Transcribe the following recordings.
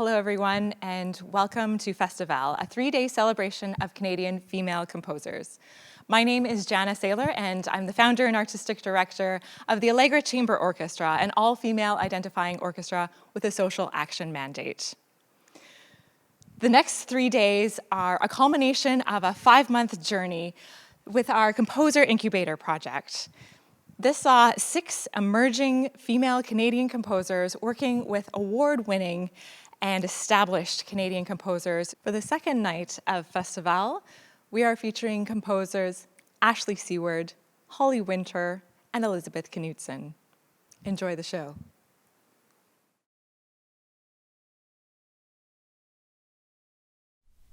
Hello, everyone, and welcome to FestivELLE, a 3-day celebration of Canadian female composers. My name is Janna Sailor, and I'm the founder and artistic director of the Allegra Chamber Orchestra, an all-female identifying orchestra with a social action mandate. The next 3 days are a culmination of a 5-month journey with our Composer Incubator project. This saw 6 emerging female Canadian composers working with award-winning and established Canadian composers. For the second night of FestivELLE, we are featuring composers Ashlee Seward, Holly Winter, and Elizabeth Knudsen. Enjoy the show.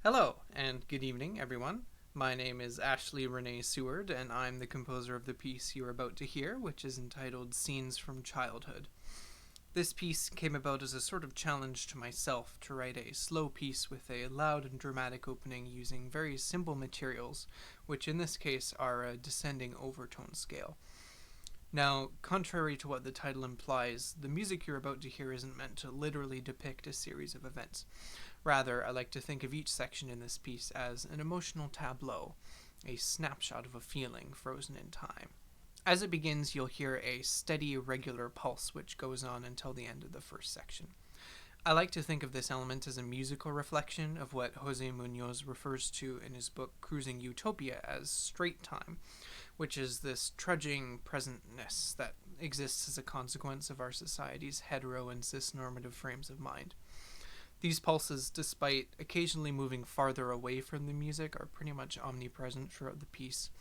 Hello, and good evening, everyone. My name is Ashlee Renee Seward, and I'm the composer of the piece you are about to hear, which is entitled Scenes from Childhood. This piece came about as a sort of challenge to myself to write a slow piece with a loud and dramatic opening using very simple materials, which in this case are a descending overtone scale. Now, contrary to what the title implies, the music you're about to hear isn't meant to literally depict a series of events. Rather, I like to think of each section in this piece as an emotional tableau, a snapshot of a feeling frozen in time. As it begins, you'll hear a steady, regular pulse which goes on until the end of the first section. I like to think of this element as a musical reflection of what Jose Munoz refers to in his book Cruising Utopia as straight time, which is this trudging presentness that exists as a consequence of our society's hetero and cis-normative frames of mind. These pulses, despite occasionally moving farther away from the music, are pretty much omnipresent throughout the piece.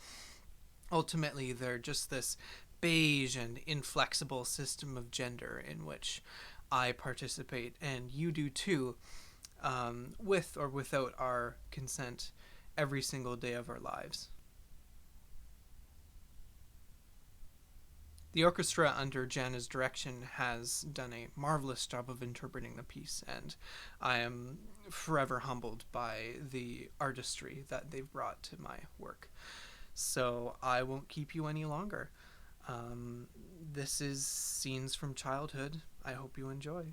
Ultimately, they're just this beige and inflexible system of gender in which I participate, and you do too, with or without our consent, every single day of our lives. The orchestra, under Janna's direction, has done a marvelous job of interpreting the piece, and I am forever humbled by the artistry that they've brought to my work. So I won't keep you any longer. This is Scenes from Childhood. I hope you enjoy.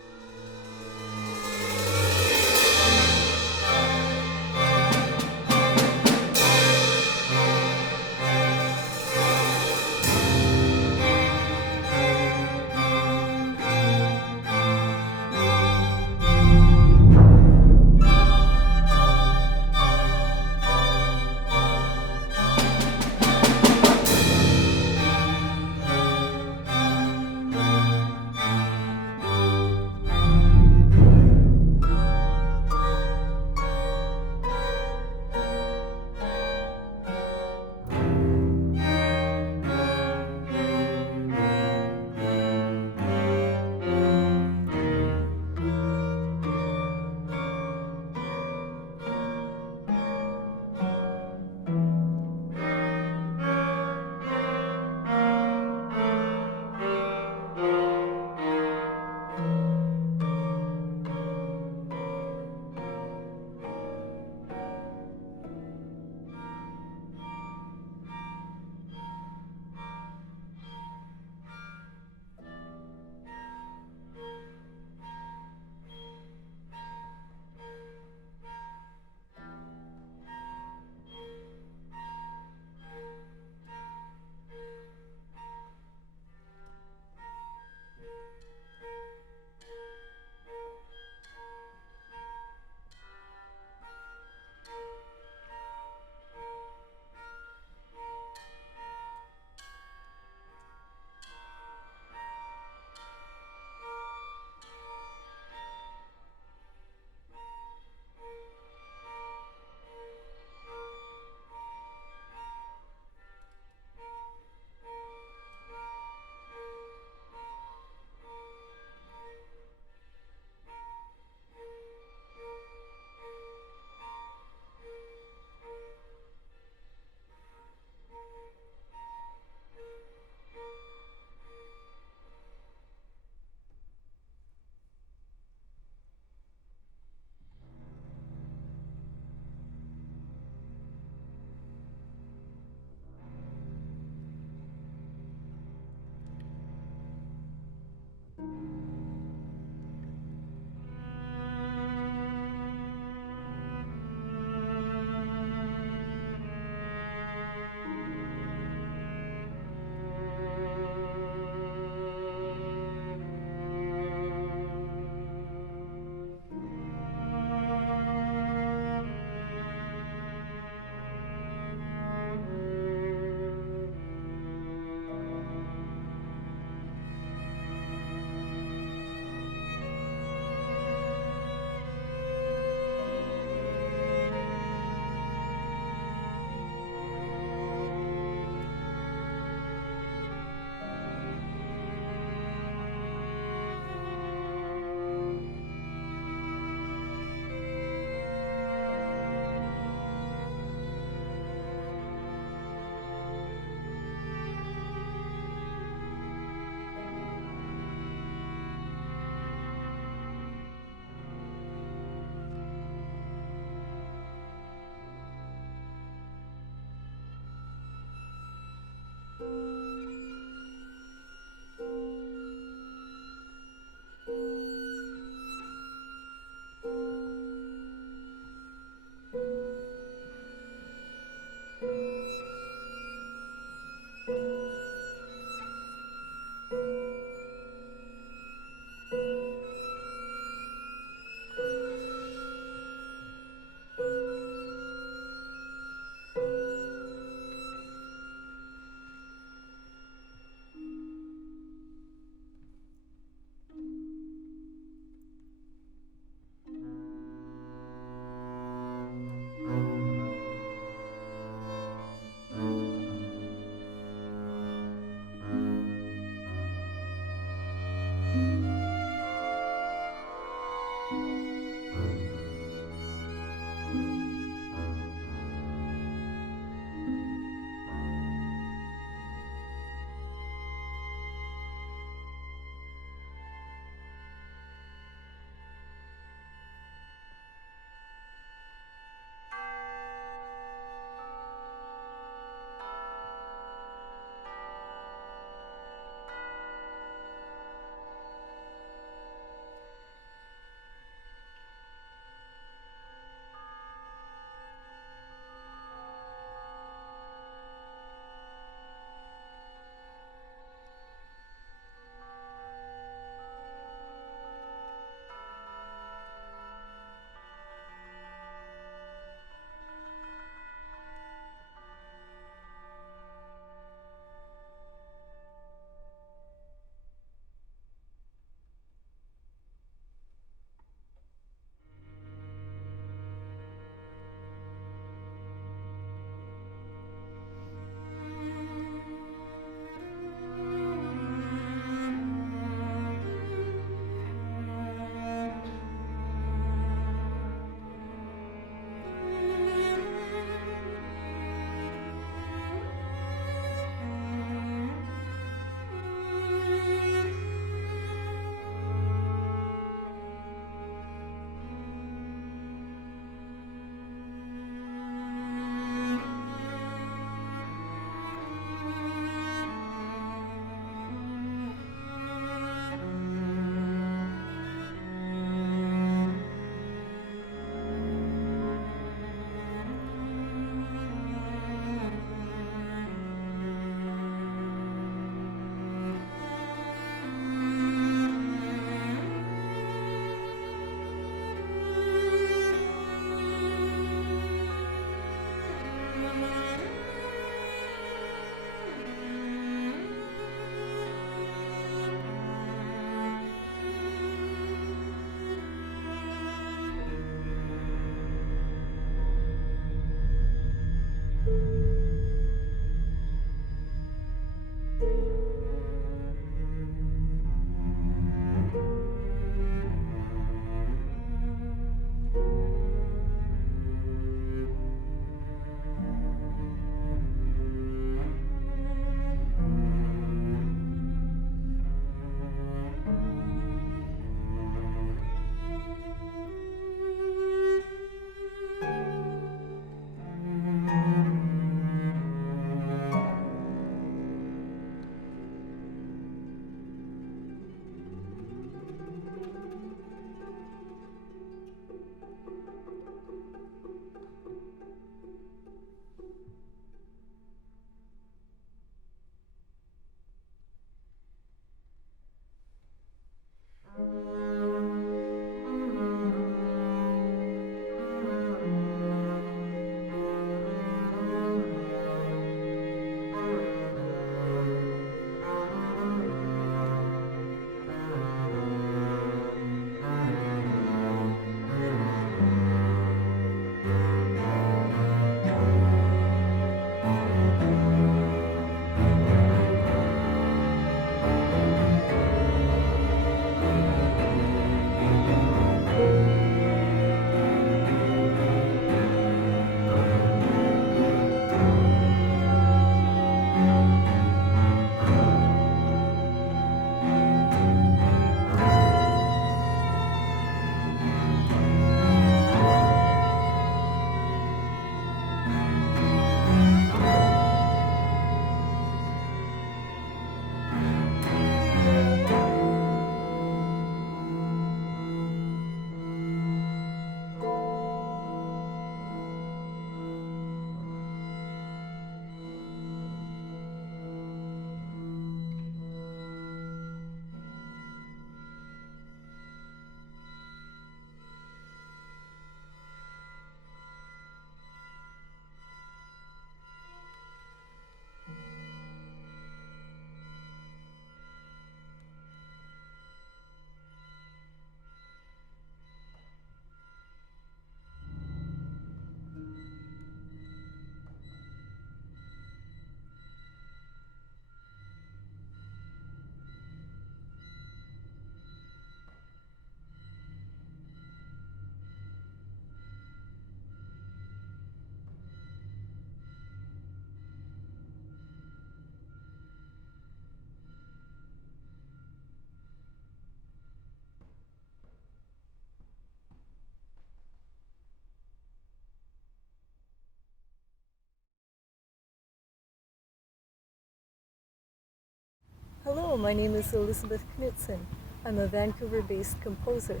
Hello, my name is Elizabeth Knudsen. I'm a Vancouver-based composer,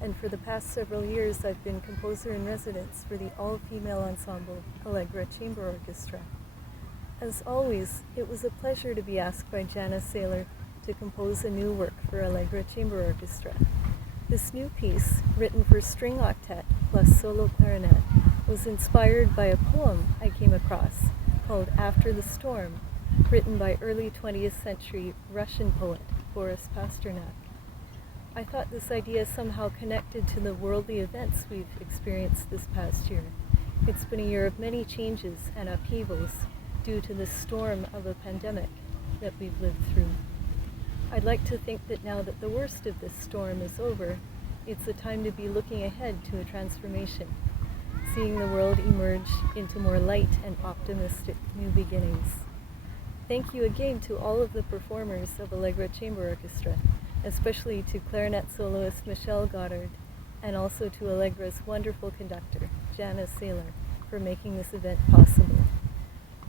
and for the past several years I've been composer-in-residence for the all-female ensemble Allegra Chamber Orchestra. As always, it was a pleasure to be asked by Janna Sailor to compose a new work for Allegra Chamber Orchestra. This new piece, written for string octet plus solo clarinet, was inspired by a poem I came across called After the Storm, written by early 20th century Russian poet Boris Pasternak. I thought this idea somehow connected to the worldly events we've experienced this past year. It's been a year of many changes and upheavals due to the storm of a pandemic that we've lived through. I'd like to think that now that the worst of this storm is over, it's a time to be looking ahead to a transformation, seeing the world emerge into more light and optimistic new beginnings. Thank you again to all of the performers of Allegra Chamber Orchestra, especially to clarinet soloist Michelle Goddard, and also to Allegra's wonderful conductor, Janna Sailor, for making this event possible.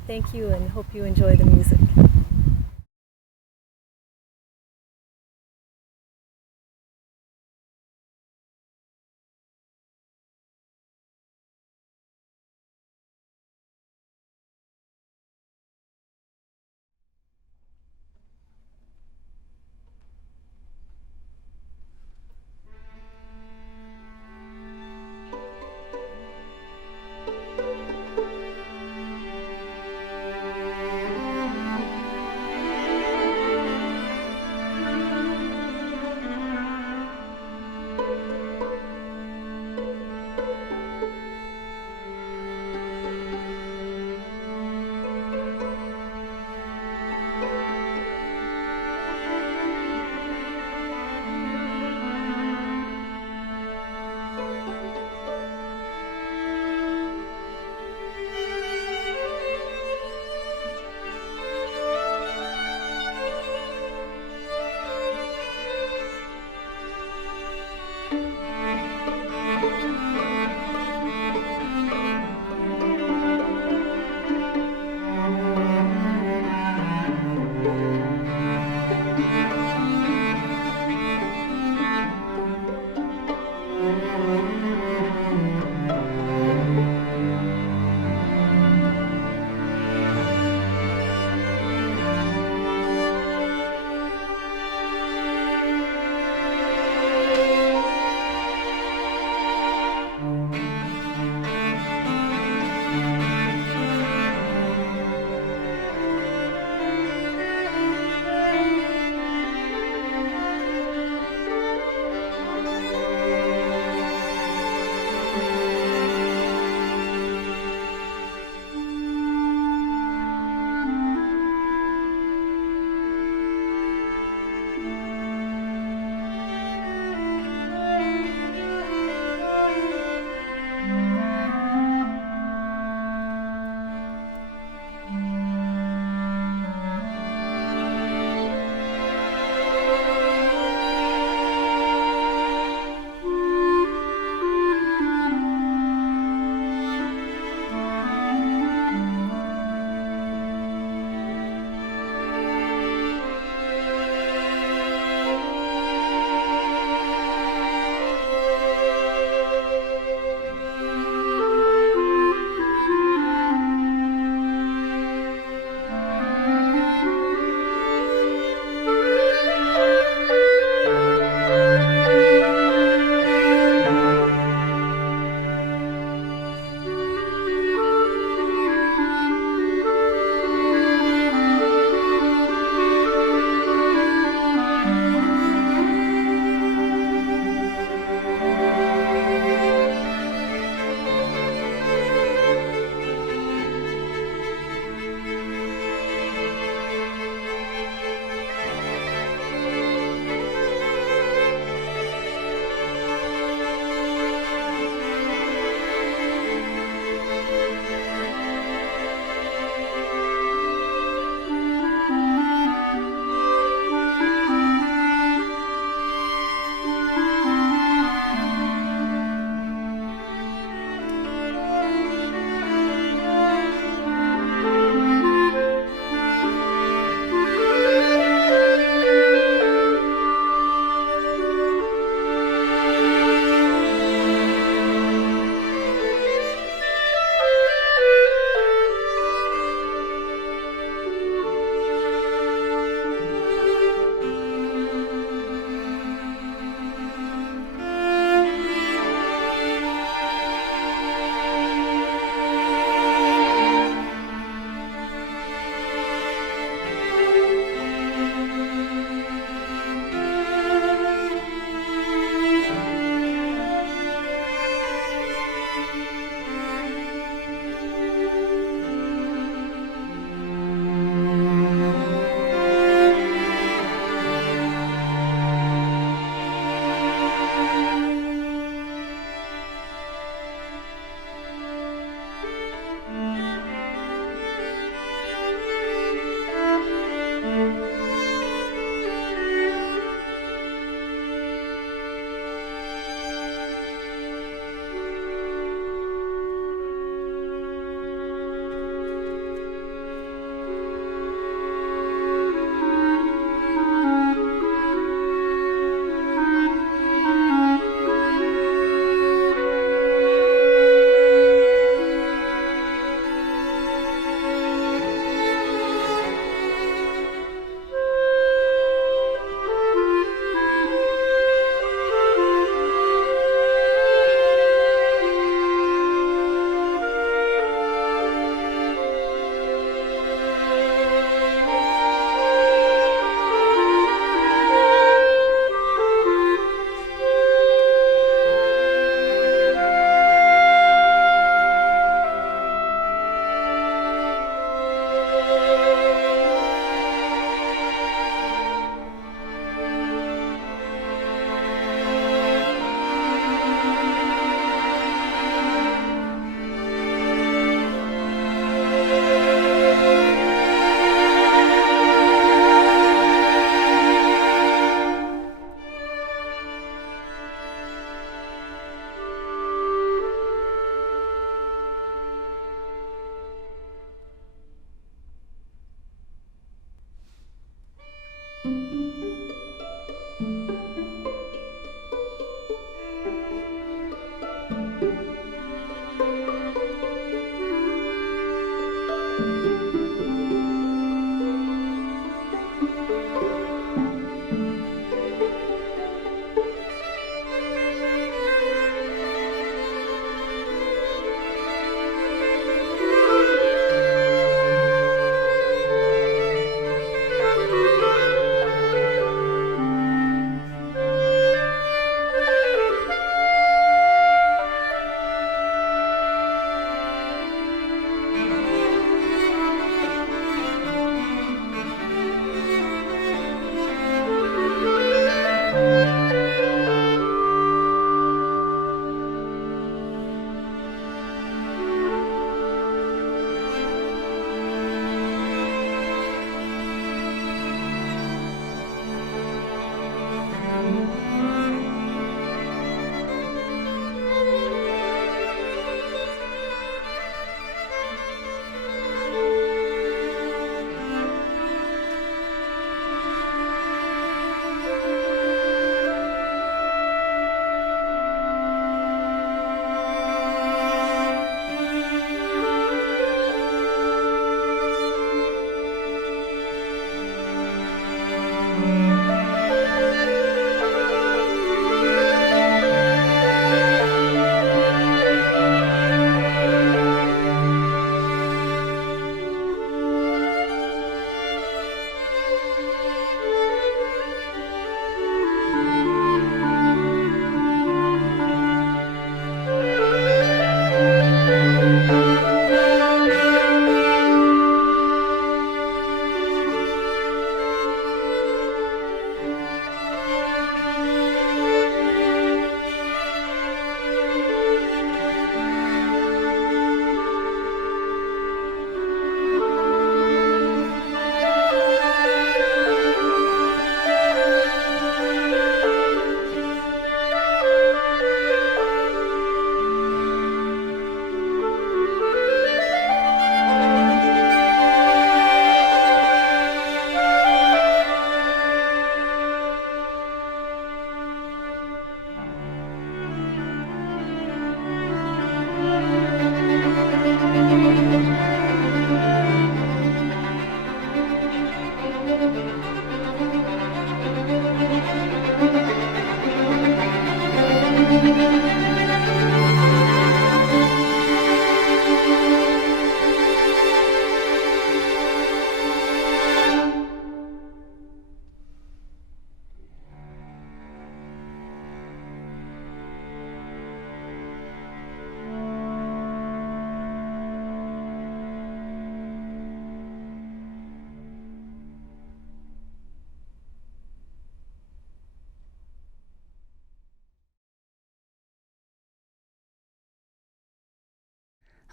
Thank you and hope you enjoy the music.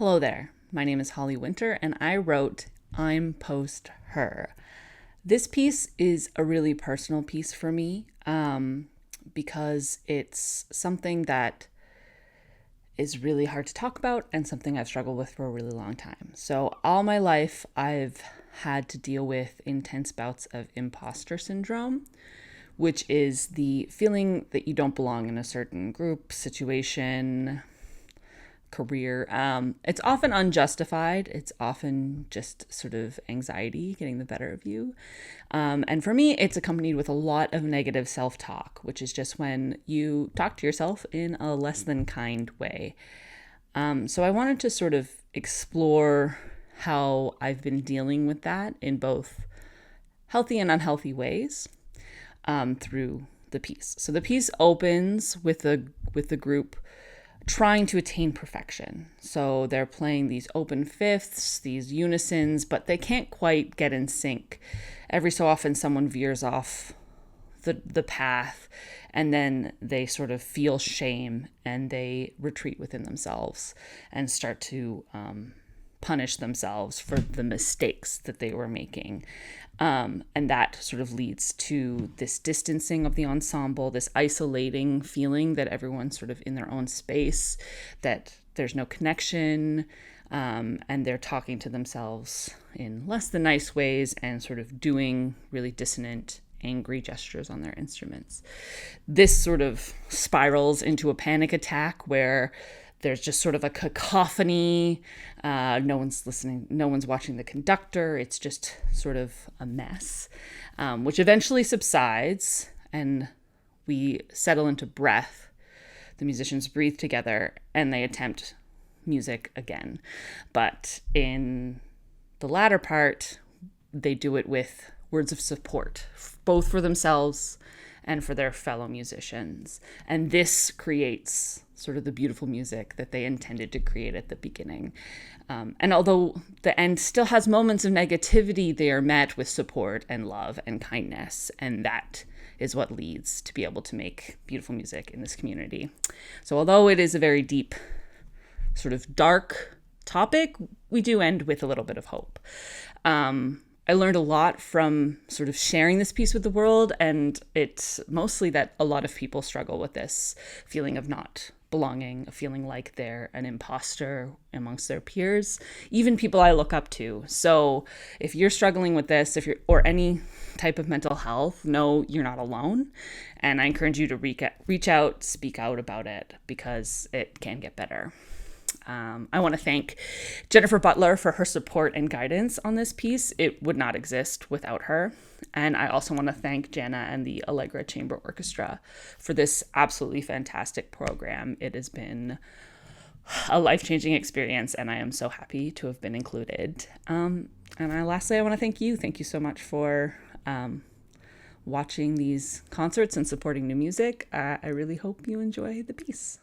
Hello there. My name is Holly Winter, and I wrote I'm Post Her. This piece is a really personal piece for me because it's something that is really hard to talk about and something I've struggled with for a really long time. So all my life, I've had to deal with intense bouts of imposter syndrome, which is the feeling that you don't belong in a certain group, situation, career. It's often unjustified. It's often just sort of anxiety getting the better of you. And for me, it's accompanied with a lot of negative self-talk, which is just when you talk to yourself in a less than kind way. So I wanted to sort of explore how I've been dealing with that in both healthy and unhealthy ways through the piece. So the piece opens with the group trying to attain perfection. So they're playing these open fifths, these unisons, but they can't quite get in sync. Every so often someone veers off the path, and then they sort of feel shame and they retreat within themselves and start to punish themselves for the mistakes that they were making. And that sort of leads to this distancing of the ensemble, this isolating feeling that everyone's sort of in their own space, that there's no connection, and they're talking to themselves in less than nice ways and sort of doing really dissonant, angry gestures on their instruments. This sort of spirals into a panic attack where there's just sort of a cacophony. No one's listening. No one's watching the conductor. It's just sort of a mess, which eventually subsides and we settle into breath. The musicians breathe together and they attempt music again. But in the latter part, they do it with words of support, both for themselves and for their fellow musicians. And this creates sort of the beautiful music that they intended to create at the beginning. And although the end still has moments of negativity, they are met with support and love and kindness. And that is what leads to be able to make beautiful music in this community. So although it is a very deep, sort of dark topic, we do end with a little bit of hope. I learned a lot from sort of sharing this piece with the world, and it's mostly that a lot of people struggle with this feeling of not belonging, a feeling like they're an imposter amongst their peers, even people I look up to. So if you're struggling with this, or any type of mental health, know you're not alone. And I encourage you to reach out, speak out about it, because it can get better. I want to thank Jennifer Butler for her support and guidance on this piece. It would not exist without her. And I also want to thank Janna and the Allegra Chamber Orchestra for this absolutely fantastic program. It has been a life-changing experience, and I am so happy to have been included. Lastly, I want to thank you. Thank you so much for watching these concerts and supporting new music. I really hope you enjoy the piece.